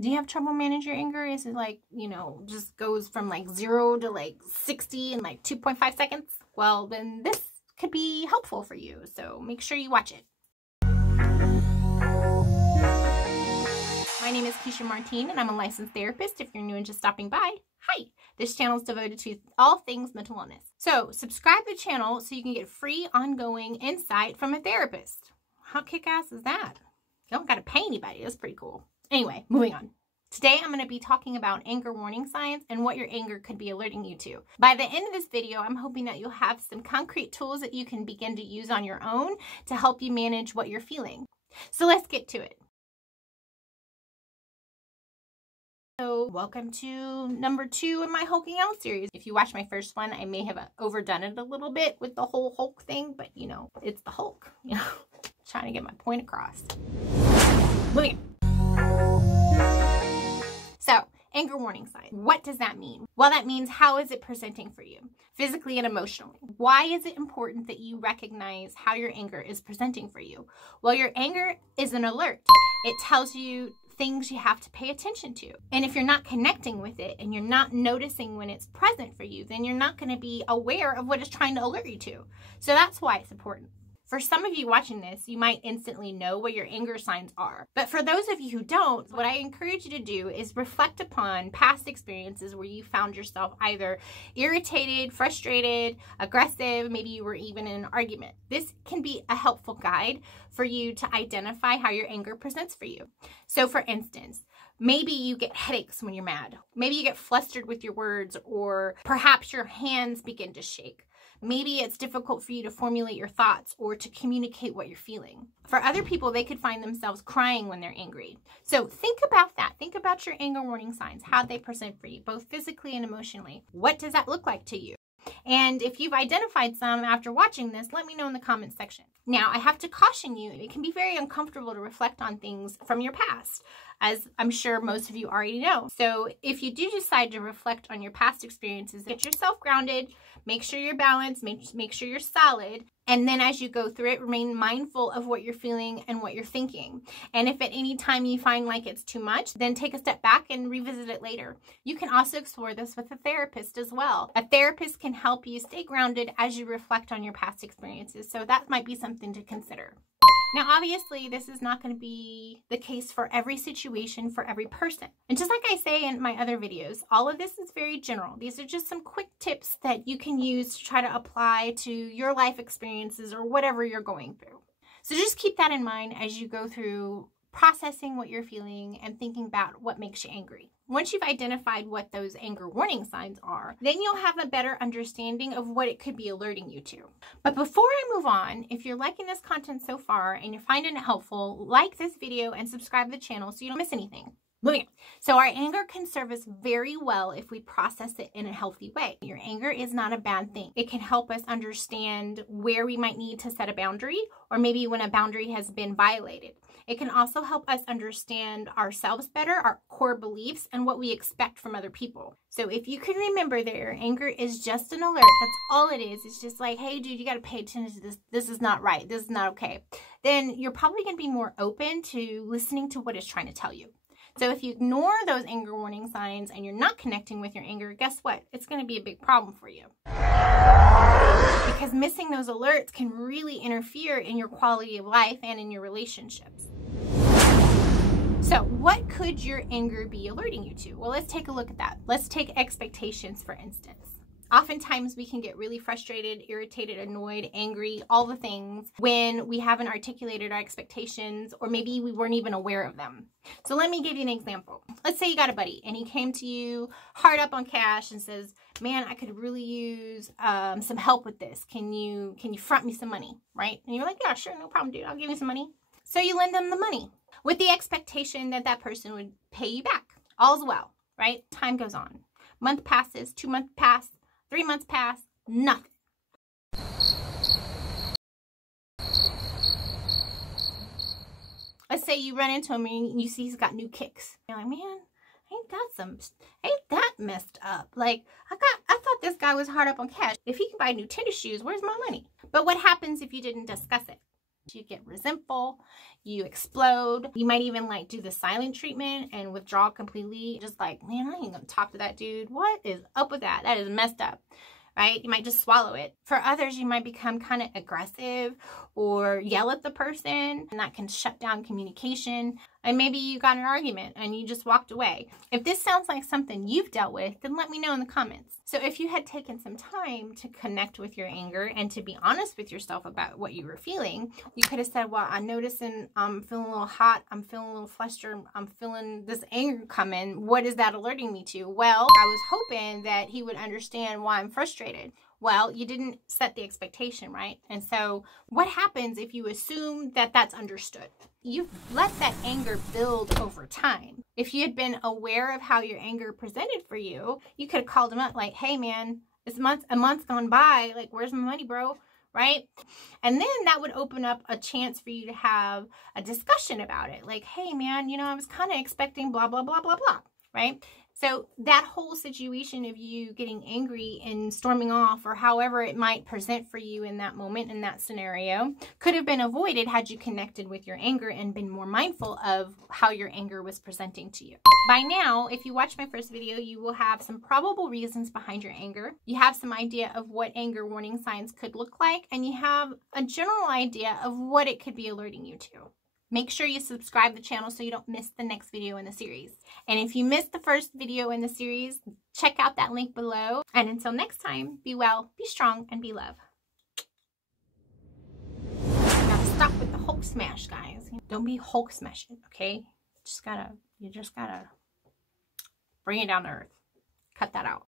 Do you have trouble managing your anger? Is it like, you know, just goes from like 0 to like 60 in like 2.5 seconds? Well, then this could be helpful for you. So make sure you watch it. My name is Kesha Martine, and I'm a licensed therapist. If you're new and just stopping by, hi. This channel is devoted to all things mental wellness. So subscribe to the channel so you can get free ongoing insight from a therapist. How kick-ass is that? You don't got to pay anybody. That's pretty cool. Anyway, moving on. Today, I'm going to be talking about anger warning signs and what your anger could be alerting you to. By the end of this video, I'm hoping that you'll have some concrete tools that you can begin to use on your own to help you manage what you're feeling. So let's get to it. So welcome to number 2 in my hulking out series. If you watched my first one, I may have overdone it a little bit with the whole Hulk thing, but you know, it's the Hulk, you know, trying to get my point across. Moving on. So, anger warning sign. What does that mean? Well, that means how is it presenting for you, physically and emotionally? Why is it important that you recognize how your anger is presenting for you? Well, your anger is an alert. It tells you things you have to pay attention to. And if you're not connecting with it and you're not noticing when it's present for you, then you're not going to be aware of what it's trying to alert you to. So that's why it's important. For some of you watching this, you might instantly know what your anger signs are. But for those of you who don't, what I encourage you to do is reflect upon past experiences where you found yourself either irritated, frustrated, aggressive, maybe you were even in an argument. This can be a helpful guide for you to identify how your anger presents for you. So for instance, maybe you get headaches when you're mad. Maybe you get flustered with your words, or perhaps your hands begin to shake. Maybe it's difficult for you to formulate your thoughts or to communicate what you're feeling. For other people, they could find themselves crying when they're angry. So think about that. Think about your anger warning signs, how they present for you, both physically and emotionally. What does that look like to you? And if you've identified some after watching this, let me know in the comments section. Now, I have to caution you, it can be very uncomfortable to reflect on things from your past, as I'm sure most of you already know. So if you do decide to reflect on your past experiences, get yourself grounded, make sure you're balanced, make sure you're solid. And then as you go through it, remain mindful of what you're feeling and what you're thinking. And if at any time you find like it's too much, then take a step back and revisit it later. You can also explore this with a therapist as well. A therapist can help you stay grounded as you reflect on your past experiences. So that might be something to consider. Now, obviously, this is not going to be the case for every situation, for every person. And just like I say in my other videos, all of this is very general. These are just some quick tips that you can use to try to apply to your life experiences or whatever you're going through. So just keep that in mind as you go through processing what you're feeling and thinking about what makes you angry. Once you've identified what those anger warning signs are, then you'll have a better understanding of what it could be alerting you to. But before I move on, if you're liking this content so far and you're finding it helpful, like this video and subscribe to the channel so you don't miss anything. Moving on. So our anger can serve us very well if we process it in a healthy way. Your anger is not a bad thing. It can help us understand where we might need to set a boundary, or maybe when a boundary has been violated. It can also help us understand ourselves better, our core beliefs, and what we expect from other people. So if you can remember that your anger is just an alert, that's all it is. It's just like, hey, dude, you got to pay attention to this. This is not right. This is not okay. Then you're probably going to be more open to listening to what it's trying to tell you. So if you ignore those anger warning signs and you're not connecting with your anger, guess what? It's going to be a big problem for you. Because missing those alerts can really interfere in your quality of life and in your relationships. So what could your anger be alerting you to? Well, let's take a look at that. Let's take expectations, for instance. Oftentimes we can get really frustrated, irritated, annoyed, angry, all the things when we haven't articulated our expectations, or maybe we weren't even aware of them. So let me give you an example. Let's say you got a buddy and he came to you hard up on cash and says, man, I could really use some help with this. Can you front me some money, right? And you're like, yeah, sure, no problem, dude. I'll give you some money. So you lend them the money with the expectation that that person would pay you back. All's well, right? Time goes on. Month passes, 2 months pass, 3 months pass, nothing. Let's say you run into him and you see he's got new kicks. You're like, man, ain't that messed up? Like, I thought this guy was hard up on cash. If he can buy new tennis shoes, where's my money? But what happens if you didn't discuss it? You get resentful, you explode. You might even like do the silent treatment and withdraw completely. Just like, man, I ain't gonna talk to that dude. What is up with that? That is messed up. Right? You might just swallow it. For others, you might become kind of aggressive or yell at the person, and that can shut down communication. And maybe you got in an argument and you just walked away. If this sounds like something you've dealt with, then let me know in the comments. So if you had taken some time to connect with your anger and to be honest with yourself about what you were feeling, you could have said, well, I'm noticing I'm feeling a little hot, I'm feeling a little flustered, I'm feeling this anger coming. What is that alerting me to? Well, I was hoping that he would understand why I'm frustrated. Well, you didn't set the expectation, right? And so what happens if you assume that that's understood? You've let that anger build over time. If you had been aware of how your anger presented for you, you could have called him up like, hey man, a month's gone by. Like, where's my money, bro? Right? And then that would open up a chance for you to have a discussion about it. Like, hey man, I was kind of expecting blah, blah, blah, blah, blah. Right? So that whole situation of you getting angry and storming off, or however it might present for you in that moment, in that scenario, could have been avoided had you connected with your anger and been more mindful of how your anger was presenting to you. By now, if you watch my first video, you will have some probable reasons behind your anger. You have some idea of what anger warning signs could look like, and you have a general idea of what it could be alerting you to. Make sure you subscribe to the channel so you don't miss the next video in the series. And if you missed the first video in the series, check out that link below. And until next time, be well, be strong, and be love. Gotta stop with the Hulk smash, guys. Don't be Hulk smashing, okay? You just gotta bring it down to earth. Cut that out.